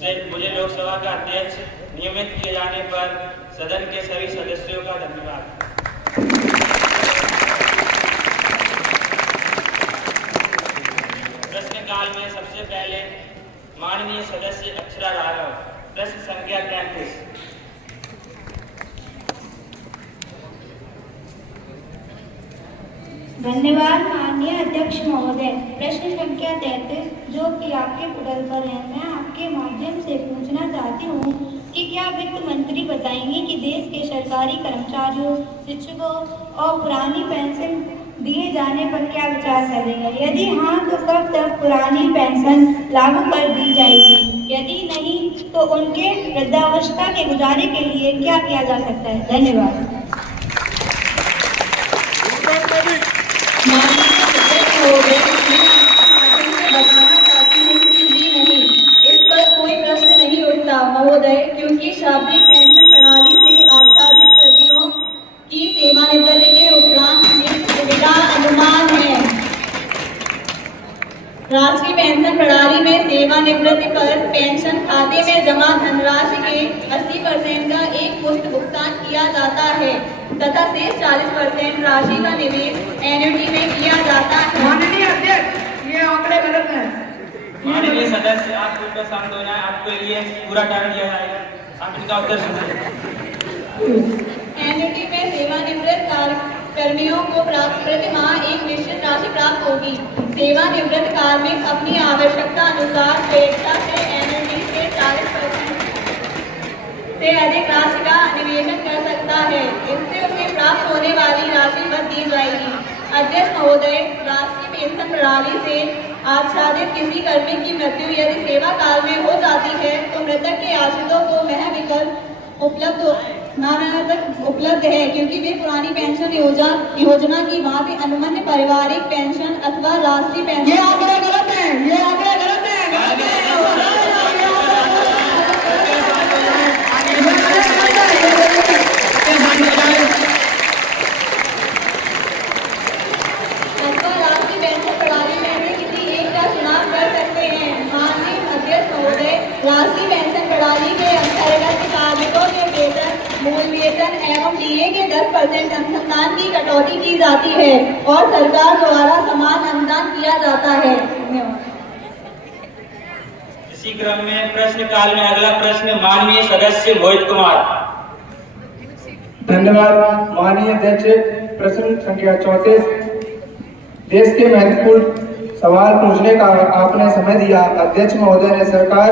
से मुझे लोकसभा का अध्यक्ष नियमित किए जाने पर सदन के सभी सदस्यों का धन्यवाद। प्रश्नकाल में सबसे पहले माननीय सदस्य अक्षरा राघव, प्रश्न संख्या 33। धन्यवाद माननीय अध्यक्ष महोदय। प्रश्न संख्या 33 जो कि आपके पटल पर है, मैं आपके माध्यम से पूछना चाहती हूँ कि क्या वित्त मंत्री बताएंगे कि देश के सरकारी कर्मचारियों, शिक्षकों और पुरानी पेंशन दिए जाने पर क्या विचार करेंगे? यदि हाँ तो कब तक पुरानी पेंशन लागू कर दी जाएगी? यदि नहीं तो उनके वृद्धावस्था के गुजारे के लिए क्या किया जा सकता है? धन्यवाद। महोदय, क्योंकि शाब्दिक पेंशन प्रणाली से आच्छादित कर्मियों की सेवानिवृत्ति के उपरांत सुविधा अनुमान है। राष्ट्रीय पेंशन प्रणाली में सेवानिवृत्ति पर पेंशन खाते में जमा धनराशि के 80% का एक मुश्त भुगतान किया जाता है तथा शेष 40% राशि का निवेश एन्युटी में किया जाता है। माननीय अध्यक्ष, ये आंकड़े गलत हैं। माननीय सदस्य, आप उनका शांत हो जाएं, आपके लिए पूरा टाइम दिया जाएगा, आप इनका उत्तर सुनिए। एन्युटी में सेवानिवृत्त कर्मियों को प्रति माह एक निश्चित राशि प्राप्त होगी। सेवानिवृत्त कार्मिक अपनी आवश्यकता अनुसार स्वेच्छा से एन्युटी से 40% से अधिक राशि का निवेशन कर सकता है। इससे उसे प्राप्त होने वाली राशि बच दी जाएगी। अध्यक्ष महोदय, राष्ट्रीय पेंशन प्रणाली से आच्छादित किसी कर्मी की मृत्यु यदि सेवा काल में हो जाती है तो मृतक के आश्रितों को वह विकल्प उपलब्ध है, क्योंकि वे पुरानी पेंशन योजना की भांति अनुमन्य पारिवारिक पेंशन अथवा राष्ट्रीय पेंशन। ये आंकड़े गलत हैं, ये आंकड़े गलत हैं। राष्ट्रीय पेंशन प्रणाली के अंतर्गत कार्मिकों के वेतन, मूल वेतन एवं डीए के 10% अनुदान की कटौती की जाती है और सरकार द्वारा समान अनुदान किया जाता है। इसी क्रम में प्रश्नकाल में अगला प्रश्न माननीय सदस्य मोहित कुमार। धन्यवाद माननीय अध्यक्ष। प्रश्न संख्या 34। देश के महत्वपूर्ण सवाल पूछने का आपने समय दिया। अध्यक्ष महोदय ने सरकार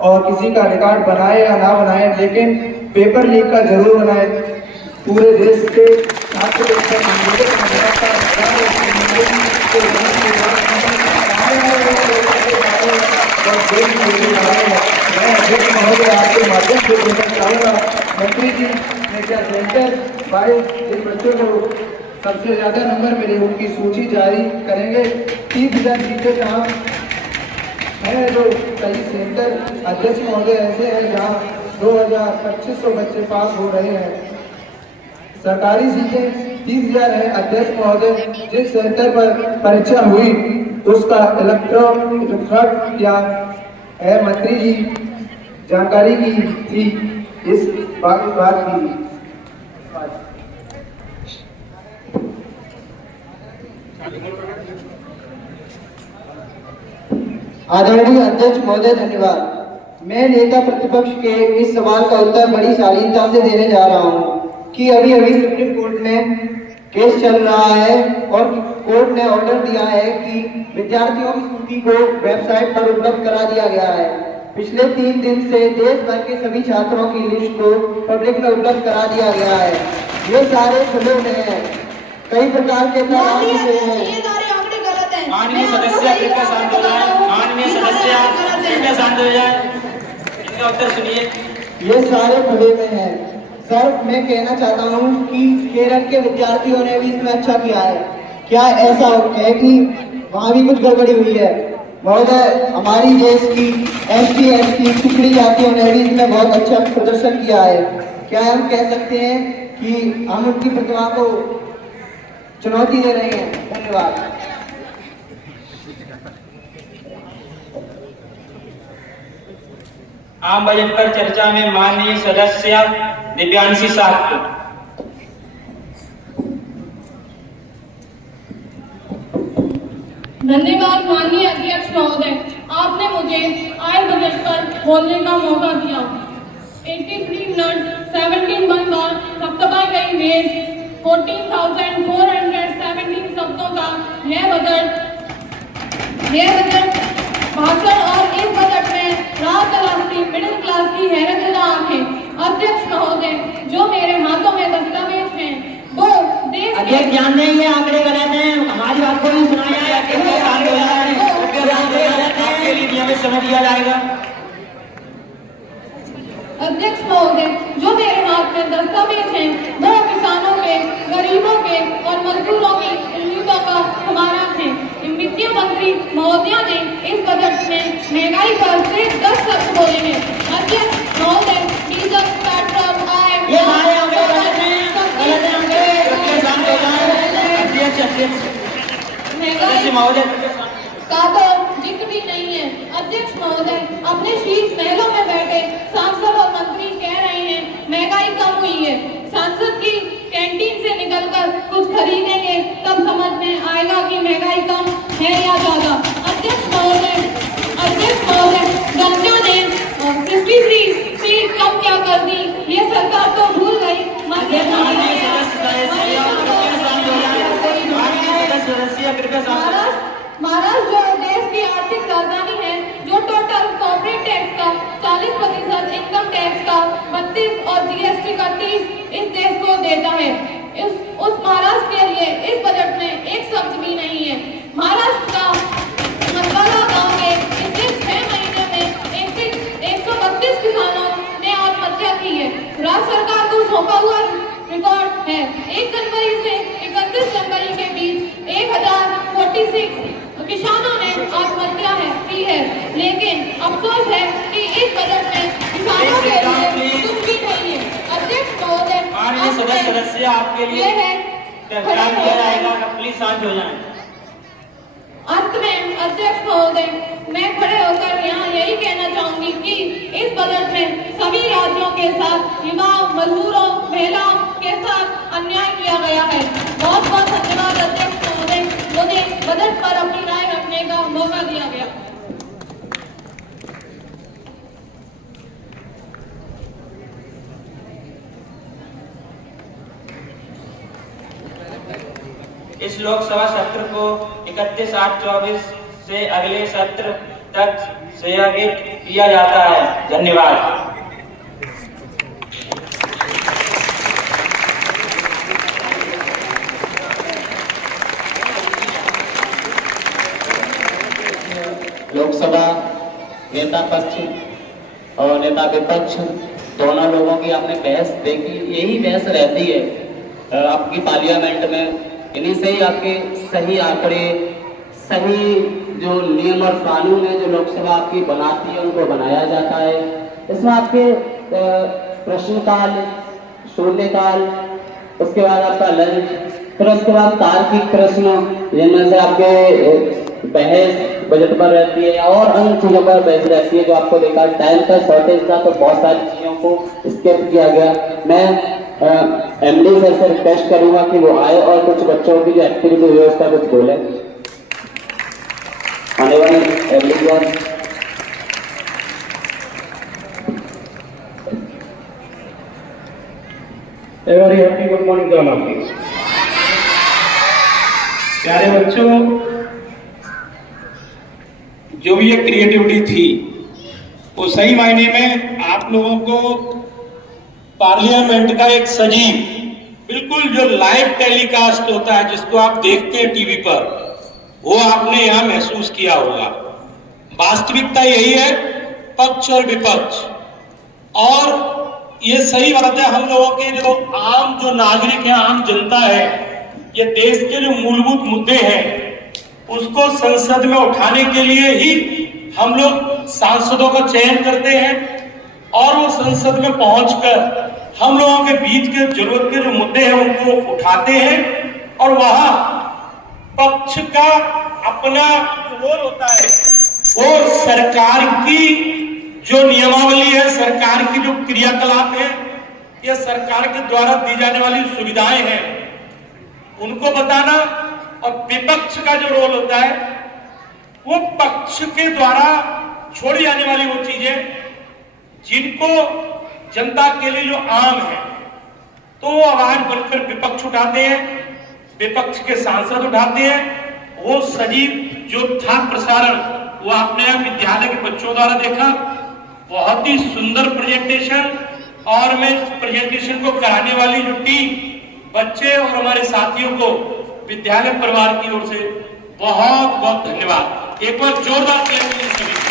और किसी का रिकॉर्ड बनाए या ना बनाए, लेकिन पेपर लीक का जरूर बनाए। पूरे देश के छात्र आपके माध्यम से पूछना चाहूँगा, मंत्री जी ने क्या सेंटर 22 जिन बच्चों को सबसे ज्यादा नंबर मिले उनकी सूची जारी करेंगे? 30,000 सीटें जहाँ है, जो कई सेंटर अध्यक्ष महोदय ऐसे हैं जहाँ 2,2500 बच्चे पास हो रहे हैं। सरकारी सीटें 30,000 है। अध्यक्ष महोदय, जिस सेंटर पर परीक्षा हुई उसका इलेक्ट्रॉनिक क्या है? मंत्री जी जानकारी की थी इस बात की। आदरणीय अध्यक्ष महोदय, धन्यवाद। मैं नेता प्रतिपक्ष के इस सवाल का उत्तर बड़ी शालीनता से देने जा रहा हूं कि अभी सुप्रीम कोर्ट में केस चल रहा है और कोर्ट ने ऑर्डर दिया है कि विद्यार्थियों की सूची को वेबसाइट पर उपलब्ध करा दिया गया है। पिछले 3 दिन से देश भर के सभी छात्रों की लिस्ट को पब्लिक में उपलब्ध करा दिया गया है। ये सारे खुले हुए हैं, कई प्रकार के माननीय सदस्य कृपया शांत हो जाए। माननीय सदस्य कृपया शांत हो जाए, इनका उत्तर सुनिए। ये सारे खुले में हैं। सर, मैं कहना चाहता हूँ कि केरल के विद्यार्थियों ने भी इसमें अच्छा किया है। क्या ऐसा है कि वहाँ भी कुछ गड़बड़ी हुई है? महोदय, हमारी देश की ST SC पिछड़ी जातियों ने भी इसमें बहुत अच्छा प्रदर्शन किया है। क्या हम कह सकते हैं कि हम उनकी प्रतिभा को चुनौती दे रहे हैं? धन्यवाद। आम बजट पर चर्चा में माननीय सदस्य दिव्यांशी साहब। धन्यवाद माननीय अध्यक्ष महोदय, आपने मुझे आय बजट पर बोलने का मौका दिया। 83 मिनट 17 वन बार सप्ताह गई मेज 14,417 शब्दों का यह बजट भाषण और इस बजट में राह तलाशती मिडिल क्लास की हैरतजदा आंखें। अध्यक्ष महोदय, जो मेरे हाथों में दस्तावेज हैं वो देश अध्यक्ष ध्यान दें, ये आंकड़े गलत हैं, हमारी बात को नहीं सुनाया है। आपके लिए नियमित समय दिया जाएगा। अध्यक्ष महोदय, जो मेरे हाथ में दस्तावेज हैं वो किसानों के, गरीबों के और मजदूरों की उम्मीदों का समानक है। वित्तीय मंत्री महोदया ने इस बजट में महंगाई पर सिर्फ 10 शब्द बोले हैं। अध्यक्ष महोदय, डीजल, पेट्रोल, आय महंगाई का तो जिक्र भी नहीं है। अध्यक्ष महोदय, अपने शीर्ष महलों में बैठे सांसद और मंत्री कह रहे हैं महंगाई कम हुई है। सांसद की कैंटीन से निकलकर कुछ खरीदेंगे तब समझ में आएगा कि महंगाई कम है या ज्यादा। अध्यक्ष महोदय, गंजा ने 63 सीट कम क्या कर दी, ये सरकार तो भूल गई। महाराष्ट्र जो देश की आर्थिक राजधानी है, जो टोटल कॉर्पोरेट टैक्स का 40%, इनकम टैक्स का 32 और जीएसटी का 30 इस देश को देता है, उस महाराष्ट्र के लिए इस बजट में एक शब्द भी नहीं है। महाराष्ट्र का मतवाला गांव के पिछले 6 महीने में 132 किसानों ने आत्महत्या की है। राज्य सरकार को सौंपा हुआ रिकॉर्ड है 1 जनवरी से 31 जनवरी के बीच 1046 किसानों ने आत्महत्या की है, लेकिन अफसोस है कि इस बजट में किसानों के लिए कुछ भी नहीं है। अध्यक्ष महोदय, सदस्य आपके लिए दिया जाएगा, प्लीज शांत हो जाएं। अंत में अध्यक्ष महोदय, मैं खड़े होकर यहाँ यही कहना चाहूंगी कि इस बजट में सभी राज्यों के साथ युवाओं, मजदूरों, महिलाओं के साथ अन्याय किया गया है। बहुत बहुत धन्यवाद अध्यक्ष महोदय, मुझे बजट पर अपनी राय रखने का मौका दिया गया। इस लोकसभा सत्र को 31/8/24 से अगले सत्र तक स्थगित किया जाता है। धन्यवाद। लोकसभा नेता पक्ष और नेता विपक्ष दोनों लोगों की आपने बहस देखी, यही बहस रहती है आपकी पार्लियामेंट में। इन्हीं से ही आपके सही आंकड़े, सही जो नियम और कानून है जो लोकसभा आपकी बनाती है उनको बनाया जाता है। इसमें आपके प्रश्नकाल, शून्यकाल, उसके बाद आपका लंच, फिर उसके बाद तार्किक प्रश्न, जिनमें से आपके बहस बजट पर रहती है और अन्य चीजों पर बहस रहती है। जो आपको देखा टाइम का शॉर्टेज था तो बहुत सारी चीजों को स्किप किया गया। मैं एमडी सर से रिक्वेस्ट करूंगा कि वो आए और कुछ बच्चों की जो एक्टिविटी हुई है उसका कुछ बोले। आने वाले MD sir. Very happy good morning to all of you. प्यारे बच्चों, जो भी ये क्रिएटिविटी थी वो सही मायने में आप लोगों को पार्लियामेंट का एक सजीव, बिल्कुल जो लाइव टेलीकास्ट होता है जिसको आप देखते हैं टीवी पर, वो आपने यहाँ महसूस किया होगा। वास्तविकता यही है, पक्ष और विपक्ष। और ये सही बात है, हम लोगों के जो आम जो नागरिक है, आम जनता है, ये देश के जो मूलभूत मुद्दे हैं उसको संसद में उठाने के लिए ही हम लोग सांसदों का चयन करते हैं और वो संसद में पहुंचकर हम लोगों के बीच के जरूरत के जो मुद्दे हैं उनको उठाते हैं और वहां पक्ष का अपना जो रोल होता है वो सरकार की जो नियमावली है, सरकार की जो क्रियाकलाप है, ये सरकार के द्वारा दी जाने वाली सुविधाएं हैं, उनको बताना, और विपक्ष का जो रोल होता है वो पक्ष के द्वारा छोड़ी जाने वाली वो चीजें जिनको जनता के लिए जो आम है, तो वो आवाज बनकर विपक्ष उठाते हैं, विपक्ष के सांसद उठाते हैं। वो सजीव जो था प्रसारण, वो आपने विद्यालय के बच्चों द्वारा देखा, बहुत ही सुंदर प्रेजेंटेशन, और मैं प्रेजेंटेशन को कराने वाली जो टीम, बच्चे और हमारे साथियों को विद्यालय परिवार की ओर से बहुत बहुत धन्यवाद। एक बार जोरदार तालियां सभी।